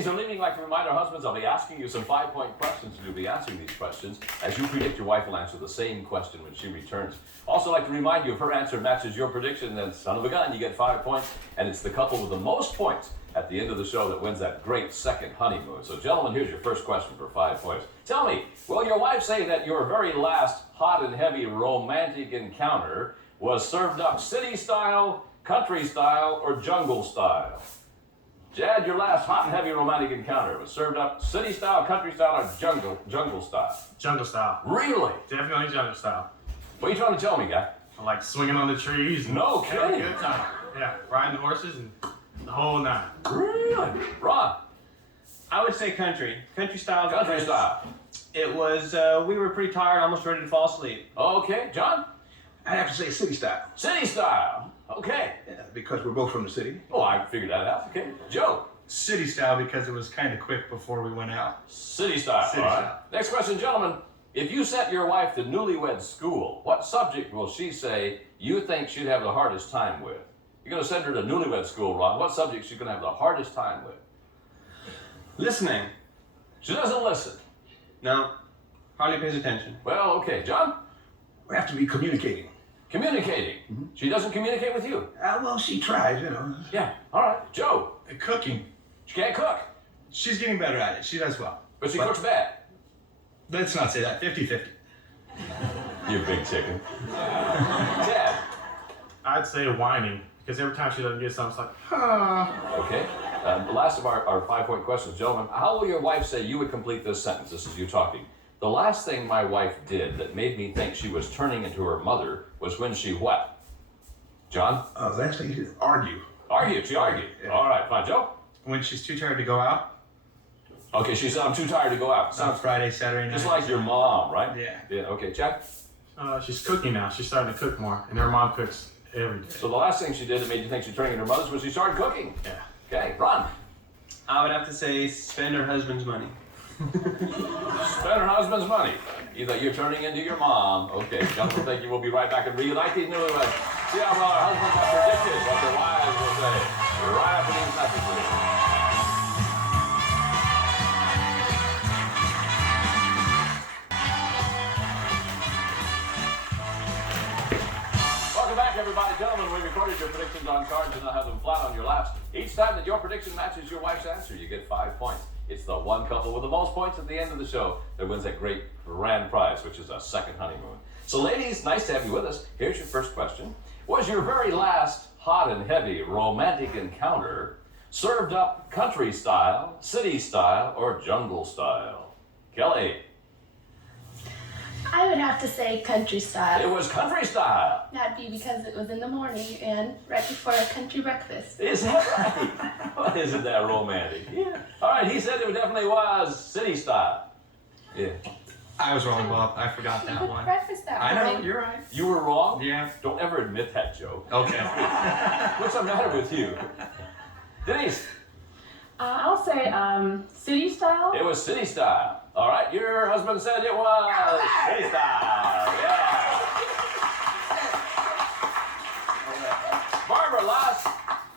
So leaving, like to remind our husbands, I'll be asking you some 5-point questions, and you'll be answering these questions. As you predict, your wife will answer the same question when she returns. Also like to remind you, if her answer matches your prediction, then son of a gun, you get 5 points, and it's the couple with the most points at the end of the show that wins that great second honeymoon. So gentlemen, here's your first question for 5 points. Tell me, will your wife say that your very last hot and heavy romantic encounter was served up city style, country style, or jungle style? Jad, your last hot and heavy romantic encounter was served up city style, country style, or jungle style? Jungle style. Really? Definitely jungle style. What are you trying to tell me, guy? I like swinging on the trees. No having kidding. a good time. Yeah, riding horses and the whole nine. Really? Ron? I would say country. Country style. Country style. It was, we were pretty tired, almost ready to fall asleep. Okay, John? I'd have to say city style. City style. Okay. Yeah, because we're both from the city. Oh, I figured that out. Okay. Joe? City style because it was kind of quick before we went out. City style. City All right. style. Next question, gentlemen. If you sent your wife to Newlywed School, what subject will she say you think she'd have the hardest time with? You're going to send her to Newlywed School, Ron. What subject is she going to have the hardest time with? Listening. She doesn't listen. No. Hardly pays attention. Well, okay. John? We have to be communicating. Communicating. She doesn't communicate with you. Well, she tries, you know. Yeah. All right. Joe? Cooking. She can't cook, She's getting better at it. She does well. but she cooks bad. Let's not say that. 50-50. You big chicken. Dad? I'd say whining because every time she doesn't get something, it's like, huh. Okay. The last of our 5-point questions. Gentlemen, how will your wife say you would complete this sentence? This is you talking. The last thing my wife did that made me think she was turning into her mother was when she what? John? Last thing you did, argue. Argued. She argued. Yeah. All right, fine. Joe? When she's too tired to go out. Okay, she said, I'm too tired to go out. On Friday, Saturday night. Just like your mom, right? Yeah. Yeah, okay. Chad? She's cooking now. She's starting to cook more. And her mom cooks every day. So the last thing she did that made you think she's turning into her mother's was she started cooking. Yeah. Okay, Ron? I would have to say spend her husband's money. Spend her husband's money. Either you're turning into your mom. Okay, gentlemen, thank you. We'll be right back and reunite these newlyweds. See how well our husbands have predicted what their wives will say. Right after these messages. Welcome back, everybody. Gentlemen, we recorded your predictions on cards and I'll have them flat on your laps. Each time that your prediction matches your wife's answer, you get 5 points. It's the one couple with the most points at the end of the show that wins that great grand prize, which is a second honeymoon. So ladies, nice to have you with us. Here's your first question. Was your very last hot and heavy romantic encounter served up country style, city style, or jungle style? Kelly? I would have to say country It style. was country style. That'd be because it was in the morning and right before a country breakfast. Is that right? Well, isn't that romantic? Yeah. All right, he said it definitely was city style. Yeah. I was wrong, Bob. I forgot She that cooked one. breakfast that I know. morning. You're right. You were wrong? Yeah. Don't ever admit that, Joe. Okay. What's the matter with you? Denise? I'll say city style. It was city style. All right, your husband said it was city style. Yeah. Barbara,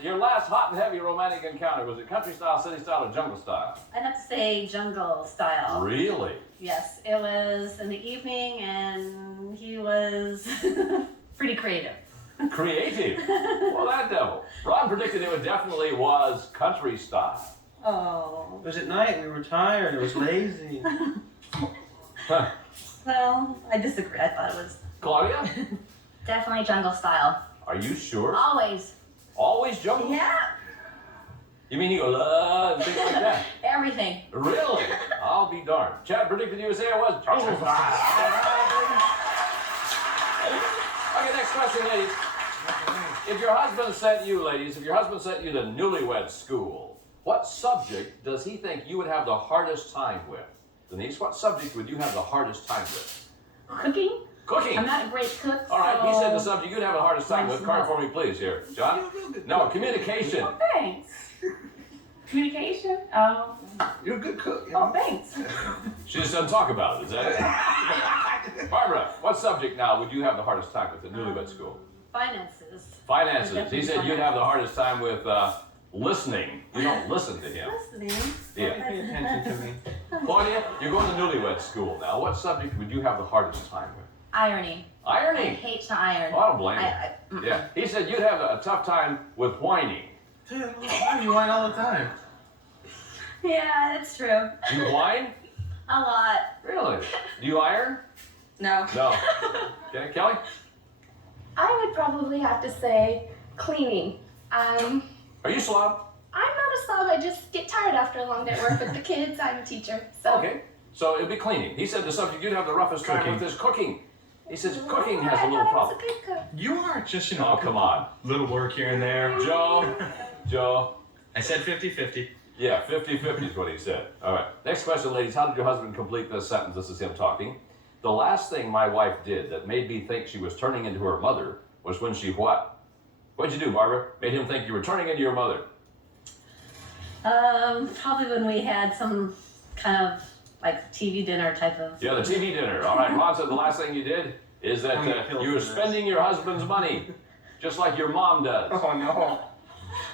your last hot and heavy romantic encounter, was it country style, city style, or jungle style? I'd have to say jungle style. Really? Yes, it was in the evening and he was pretty creative. Creative. Well, that devil. Ron predicted it definitely was country style. Oh. It was at night, we were tired, it was lazy. Huh. Well, I disagree. I thought it was Claudia? definitely jungle style. Are you sure? Always. Always jungle? Yeah. You mean you go, and things like that? Everything. Really? I'll be darned. Chad predicted you would say it was jungle style. Okay, next question, ladies. If your husband sent you, ladies, if your husband sent you to Newlywed School, what subject does he think you would have the hardest time with? Denise, what subject would you have the hardest time with? Cooking. Cooking. I'm not a great cook. All right, so... he said the subject you'd have the hardest time with. Card for me, please, here. John? No, communication. Oh, thanks. Communication. You're a good cook. You know? Oh, thanks. She just doesn't talk about it, is that it? Barbara, what subject now would you have the hardest time with at Newlywed School? Finances. Finances. He said you'd have the hardest time with listening. You don't listen to him. Listening. Yeah. Pay attention to me. Claudia, you're going to newlywed school now. What subject would you have the hardest time with? Ironing. I Ironing. hate to iron. Oh, I don't blame you. Yeah. He said you'd have a tough time with whining. Dude, you whine all the time. Yeah, it's true. You whine? A lot. Really? Do you iron? No. No. Okay, Kelly? I would probably have to say cleaning. Are you slob? I'm not a slob. I just get tired after a long day at work with the kids. I'm a teacher. So. Okay. So it'd be cleaning. He said the subject you'd have the roughest time with is cooking. He says cooking has a little problem. I was a good cook. You are just, Oh, come on. little work here and there. Joe. I said 50-50. Yeah, 50-50 is what he said. All right. Next question, ladies. How did your husband complete this sentence? This is him talking. The last thing my wife did that made me think she was turning into her mother was when she what? What'd you do, Barbara? Made him think you were turning into your mother. Probably when we had some kind of like TV dinner type of. Yeah, the TV dinner. All right. Ron said the last thing you did is that you were spending your husband's money, just like your mom does. Oh, no.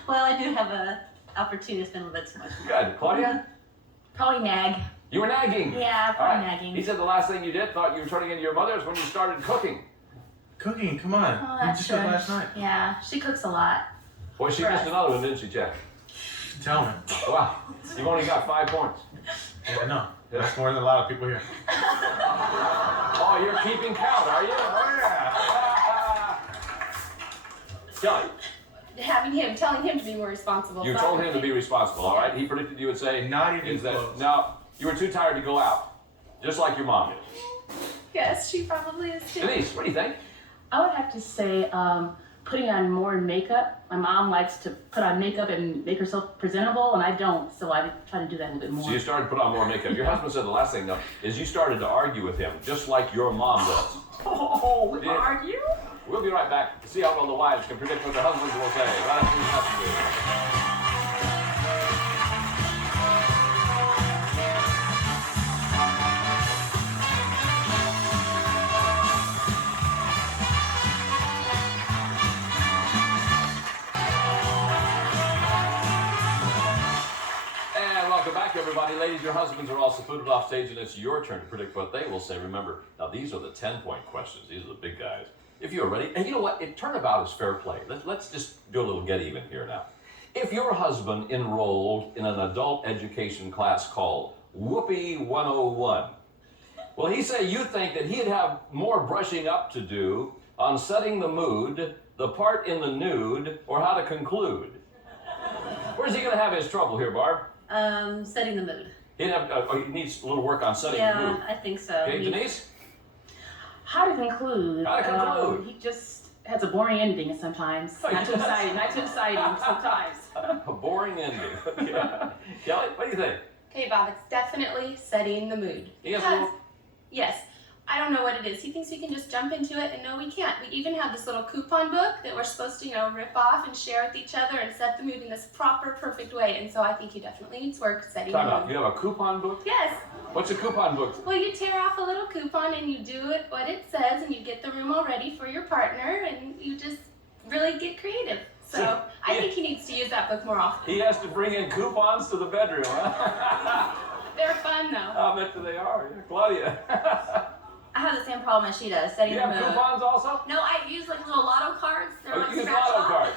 Well, I do have a opportunity to spend a little bit too much. Good. Claudia? Probably nag. You were nagging. Yeah, All probably right. nagging. He said the last thing you did, thought you were turning into your mother, is when you started cooking. Cooking, come on. Oh, You that's just true. cooked last night. Yeah, she cooks a lot. Boy, she For missed us. another one, didn't she, Jack? Tell me. Wow. You've only got 5 points. Yeah, no. That's more than a lot of people here. Oh, you're keeping count, are you? Oh, yeah. Kelly, Telling him to be more responsible. you so told I him to be think- responsible, all right? He predicted you would say, Not even is that, close. now, you were too tired to go out, just like your mom is. Yes, she probably is too. Denise, what do you think? I would have to say putting on more makeup. My mom likes to put on makeup and make herself presentable, and I don't, so I try to do that a little bit more. So you started to put on more makeup. Your husband said the last thing, though, is you started to argue with him, just like your mom does. Oh, we Yeah. argue? We'll be right back to see how well the wives can predict what the husbands will say. Right after these messages. And welcome back, everybody. Ladies, your husbands are all secluded off stage, and it's your turn to predict what they will say. Remember, now these are the 10-point questions. These are the big guys. If you're ready, and you know what? Turnabout is fair play. Let's just do a little get even here now. If your husband enrolled in an adult education class called Whoopee 101, well, he said you think that he'd have more brushing up to do on setting the mood, the part in the nude, or how to conclude. Where's he going to have his trouble here, Barb? Setting the mood. He needs a little work on setting the Yeah, mood. I think so. Okay, Denise? How to conclude? How to conclude? He just has a boring ending sometimes. Oh, Not too yes. exciting. Not too exciting sometimes. A boring ending. Okay. Kelly, what do you think? Okay, Bob, it's definitely setting the mood. He has a Because- little- Yes, I don't know what it is. He thinks we can just jump into it, and no, we can't. We even have this little coupon book that we're supposed to, rip off and share with each other and set the mood in this proper, perfect way. And so I think he definitely needs work setting Time the out. mood. You have a coupon book? Yes. What's a coupon book? Well, you tear off a little coupon and you do it what it says, and you get the room all ready for your partner, and you just really get creative. So I think he needs to use that book more often. He has to bring in coupons to the bedroom, huh? They're fun, though. I bet you they are. Yeah. Claudia. I have the same problem as she does, setting You the have mood. coupons also? No, I use like little lotto cards. They're Oh, like you use scratch lotto off. cards.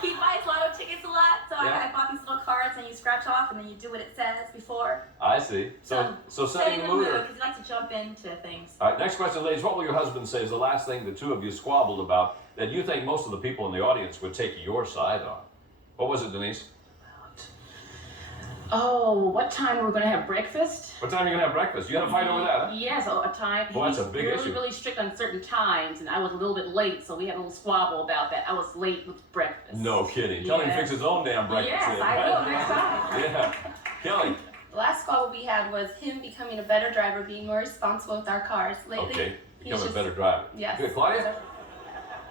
He buys lotto tickets a lot, so Yeah. I bought these little cards and you scratch off and then you do what it says before. I see. So setting the mood. because you like to jump into things. All right, next question, ladies. What will your husband say is the last thing the two of you squabbled about that you think most of the people in the audience would take your side on? What was it, Denise? Oh, what time we're going to have breakfast? What time are you going to have breakfast? You had a fight over that, huh? Yes, a time. Well, that's a He's big really, issue. really strict on certain times, and I was a little bit late, so we had a little squabble about that. I was late with breakfast. No kidding. Tell him to Yes. fix his own damn breakfast. Yes, then, I right? will next time. Yeah. Kelly. The last squabble we had was him becoming a better driver, being more responsible with our cars. Lately, Okay. he's Become a just- better driver. Yes. Good. Claudia?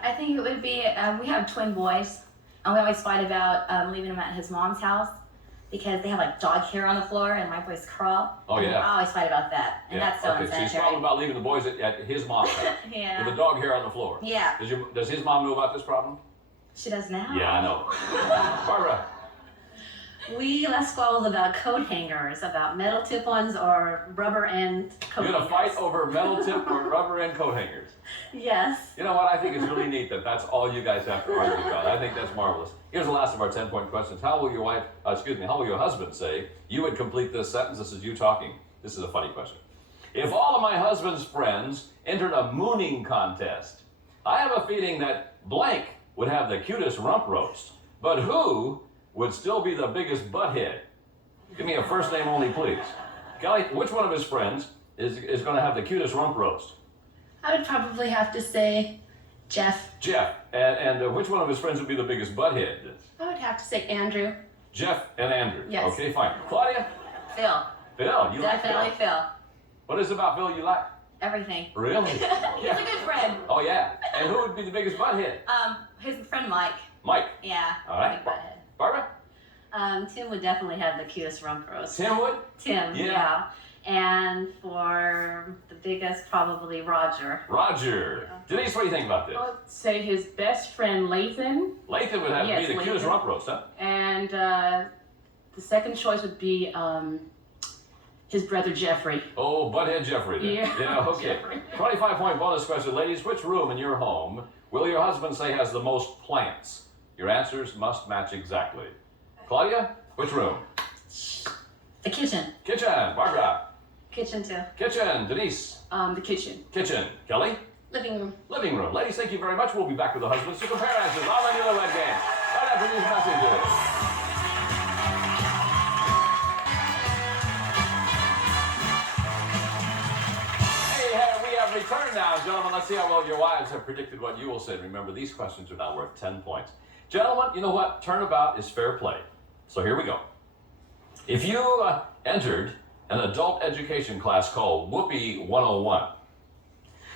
I think it would be, we have twin boys, and we always fight about leaving them at his mom's house because they have like dog hair on the floor and my boys crawl. Oh, And yeah. I always fight about that, and that's so Okay, so you're unsanitary. squabbling about leaving the boys at his mom's house with Yeah. the dog hair on the floor. Yeah. Does his mom know about this problem? She does now. Yeah, I know. Barbara. We last squabbled about coat hangers, about metal tip-ons or rubber end coat You're gonna hangers. fight over metal tip or rubber end coat hangers. Yes. You know what? I think it's really neat that that's all you guys have to argue about. I think that's marvelous. Here's the last of our 10-point questions. How will your how will your husband say you would complete this sentence? This is you talking. This is a funny question. If all of my husband's friends entered a mooning contest, I have a feeling that blank would have the cutest rump roast, but who would still be the biggest butthead? Give me a first name only, please. Kelly, which one of his friends is going to have the cutest rump roast? I would probably have to say Jeff. Jeff. And which one of his friends would be the biggest butthead? I would have to say Andrew. Jeff and Andrew. Yes. Okay, fine. Claudia? Phil. Phil, you like Definitely Phil? Phil. What is it about Phil you like? Everything. Really? He's a good friend. Oh, yeah. And who would be the biggest butthead? His friend Mike. Mike. Yeah. All right. Big butthead. Barbara? Tim would definitely have the cutest rump roast. Tim would? Tim, Yeah. yeah. And for the biggest, probably Roger. Roger. Denise, what do you think about this? I would say his best friend Lathan, Lathan would have to Yes, be the cutest Lathan. rump roast, huh? and the second choice would be his brother Jeffrey. Oh, butthead Jeffrey. Then. Yeah. Okay. Jeffrey. 25-point bonus question. Ladies, which room in your home will your husband say has the most plants? Your answers must match exactly. Claudia, which room? The kitchen. Kitchen. Barbara. Kitchen too. Kitchen. Denise. The kitchen. Kitchen. Kelly. Living room. Living room. Ladies, thank you very much. We'll be back with the husbands to compare answers on the Newlywed Game. Right after these messages. We have returned now, gentlemen. Let's see how well your wives have predicted what you will say. Remember, these questions are now worth 10 points. Gentlemen, you know what? Turnabout is fair play. So here we go. If you entered an adult education class called Whoopee 101,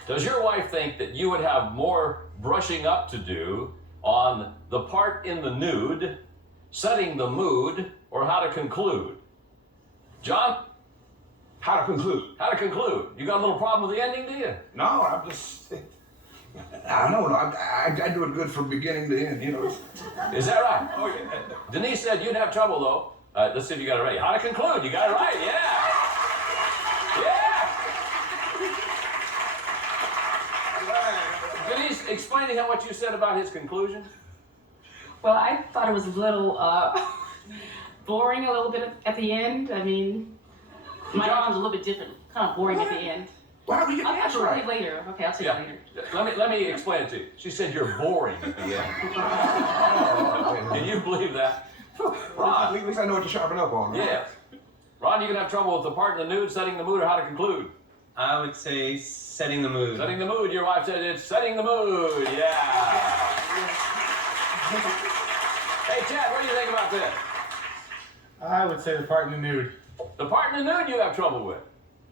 does your wife think that you would have more brushing up to do on the part in the nude, setting the mood, or how to conclude? John? How to conclude? How to conclude? You got a little problem with the ending, do you? No, I'm just. I don't know. I do it good from beginning to end, you know. Is that right? Oh, yeah. Denise said you'd have trouble, though. Let's see if you got it right. How to conclude? You got it right, yeah. Yeah. Denise, explaining how what you said about his conclusion. Well, I thought it was a little boring a little bit at the end. I mean, my mom's a little bit different, kind of boring at the end. Well, how do you get the I'll answer tell you right? later. Okay, I'll tell you later. Let me explain it to you. She said you're boring at the end. Can you believe that? Ron. At least I know what to sharpen up on. Right? Yes. Ron, you can have trouble with the part in the nude, setting the mood, or how to conclude. I would say setting the mood. Setting the mood. Your wife said it's setting the mood. Yeah. Hey, Chad, what do you think about this? I would say the part in the nude. The part in the nude you have trouble with.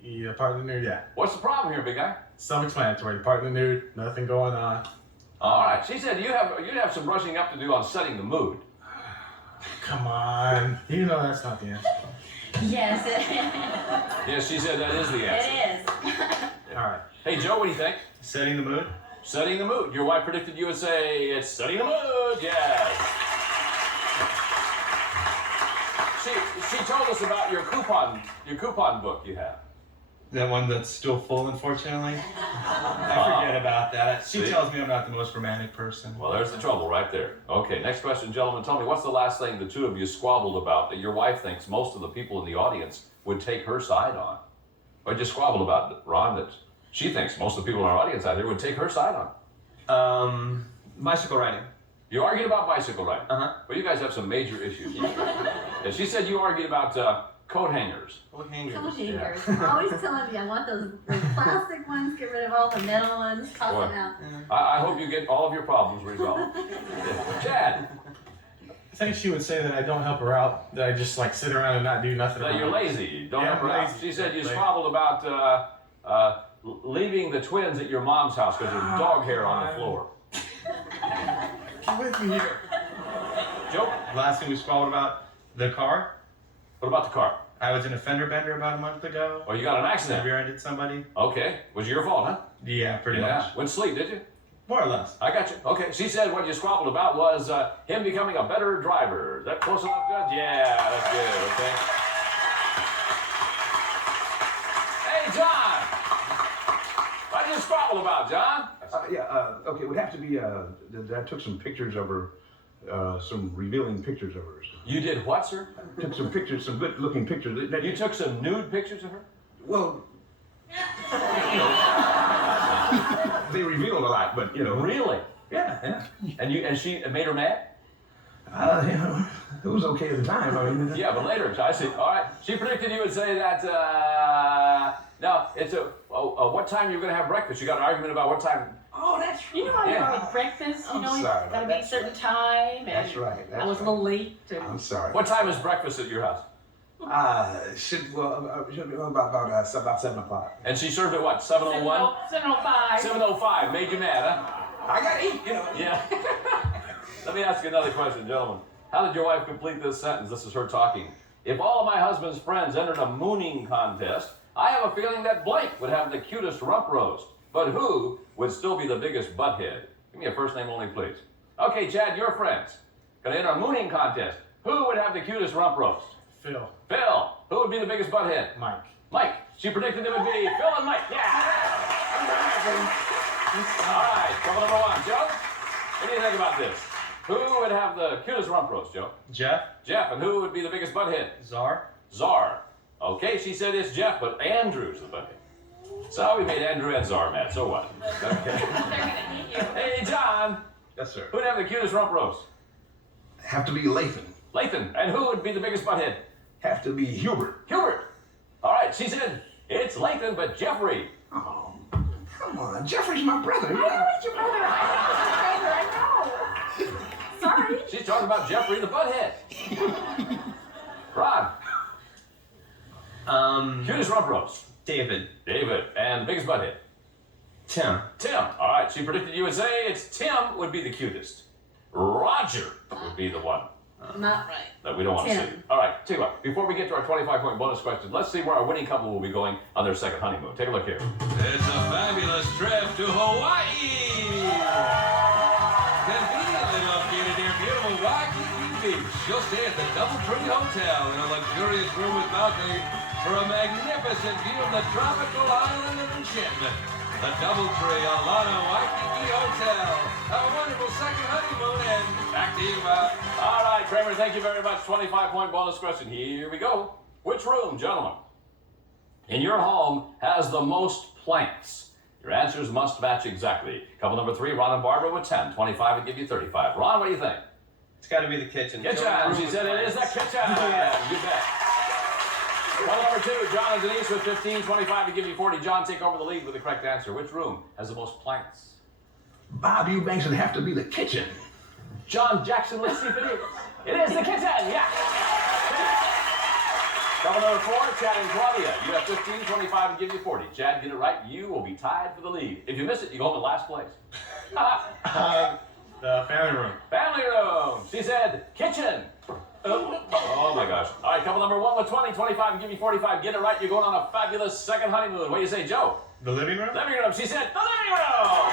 Yeah, part in the nude, yeah. What's the problem here, big guy? Self-explanatory. The part in the nude, nothing going on. All right. She said you'd have some brushing up to do on setting the mood. Come on. You know that's not the answer. Yes, Yes, she said that is the answer. it is. All right. Hey, Joe, what do you think? Setting the mood? Setting the mood. Your wife predicted you would say it's setting the mood. Yes. She told us about your coupon book you have. That one that's still full, unfortunately. I forget about that. She See? tells me I'm not the most romantic person. Well, there's the trouble right there. Okay, next question, gentlemen. Tell me, what's the last thing the two of you squabbled about that your wife thinks most of the people in the audience would take her side on? What you squabbled about, Ron, that she thinks most of the people in our audience out there would take her side on? Bicycle riding. You argued about bicycle riding. Uh-huh. Well, you guys have some major issues. Yeah, she said you argued about coat hangers. Coat hangers. Coat hangers. I'm always telling me I want those plastic ones, get rid of all the metal ones, toss Boy. them out. I hope you get all of your problems resolved. Chad, I think she would say that I don't help her out, that I just like sit around and not do nothing. that you're lazy. You don't Yeah, help her I'm out. lazy. She said you Lazy. squabbled about leaving the twins at your mom's house because there's dog hair on the floor. Get with me here. Joe, Last thing we squabbled about, the car. what about the car? I was in a fender bender about a month ago. Oh, you got an I accident. rear-ended somebody. Okay, was it your fault, huh? Yeah, pretty much. Went to sleep, did you? More or less. I got you. Okay, she said what you squabbled about was him becoming a better driver. Is that close enough, Judge? Yeah, that's good, okay. Hey, John! What did you squabble about, John? Okay, it would have to be, that I took some pictures of her, some revealing pictures of hers. You did what, sir? Took some pictures, some good looking pictures. You took some nude pictures of her? Well, you know, they revealed a lot, but you know. Really? Yeah. And she made her mad? You know, it was okay at the time. I mean, Yeah, but later, I see. All right. She predicted you would say that, no, it's what time you're going to have breakfast. You got an argument about what time. oh, that's You know, I like breakfast, you I'm know, sorry it's about gotta be a that. certain time. And That's right. I was a little late. I'm sorry. What time is breakfast at your house? Should be about 7 o'clock. And she served at what, 7:01? 7:05. 7:05. Made you mad, huh? I gotta eat, you know. Yeah. Let me ask you another question, gentlemen. How did your wife complete this sentence? This is her talking. If all of my husband's friends entered a mooning contest, I have a feeling that blank would have the cutest rump roast. But who would still be the biggest butthead? Give me a first name only, please. Okay, Chad, your friends. Gonna enter a mooning contest. Who would have the cutest rump roast? Phil. Phil. Who would be the biggest butthead? Mike. Mike. She predicted it would be Phil and Mike. Yeah. All right, couple number one. Joe, what do you think about this? Who would have the cutest rump roast, Joe? Jeff. Jeff. And who would be the biggest butthead? Czar. Czar. Okay, she said it's Jeff, but Andrew's the butthead. So we made Andrew and Czar mad. So what? Okay. They're gonna hate you. Hey, John. Yes, sir. Who'd have the cutest rump roast? Have to be Lathan. Lathan. And who would be the biggest butthead? Have to be Hubert. Hubert. All right, she said it's Lathan, but Jeffrey. Oh, come on. Jeffrey's my brother. I know it's your brother. I know. Sorry. She's talking about Jeffrey the butthead. Ron. Cutest rump roast. David. David. And the biggest butthead? Tim. Tim. All right, she predicted you would say it's Tim would be the cutest. Roger would be the one Not right. that we don't want to see. Tim. All right, tell you what, before we get to our 25-point bonus question, let's see where our winning couple will be going on their second honeymoon. Take a look here. It's a fabulous trip to Hawaii! Conveniently located near beautiful Waikiki Beach. You'll stay at the DoubleTree Hotel in a luxurious room with balcony for a magnificent view of the tropical island of enchantment. The DoubleTree Alana Waikiki Hotel. Have a wonderful second honeymoon, and back to you, Bob. All right, Kramer, thank you very much. 25-point bonus question. Here we go. Which room, gentlemen, in your home has the most planks? Your answers must match exactly. Couple number 3, Ron and Barbara with 10. 25 would give you 35. Ron, what do you think? It's got to be the kitchen. Kitchen. She said it is the kitchen. You bet. Couple number 2, John and Denise with 15. 25 to give you 40. John, take over the lead with the correct answer. Which room has the most planks? Bob Eubanks would have to be the kitchen. John Jackson, let's see if it is. It is the kitchen, yeah. Couple number 4, Chad and Claudia. You have 15, 25 and give you 40. Chad, get it right, you will be tied for the lead. If you miss it, you go home in last place. The family room. Family room. She said kitchen. Oh my gosh. All right, couple number 1 with 20, 25 and give you 45. Get it right, you're going on a fabulous second honeymoon. What do you say, Joe? The living room. Living room. She said the living room.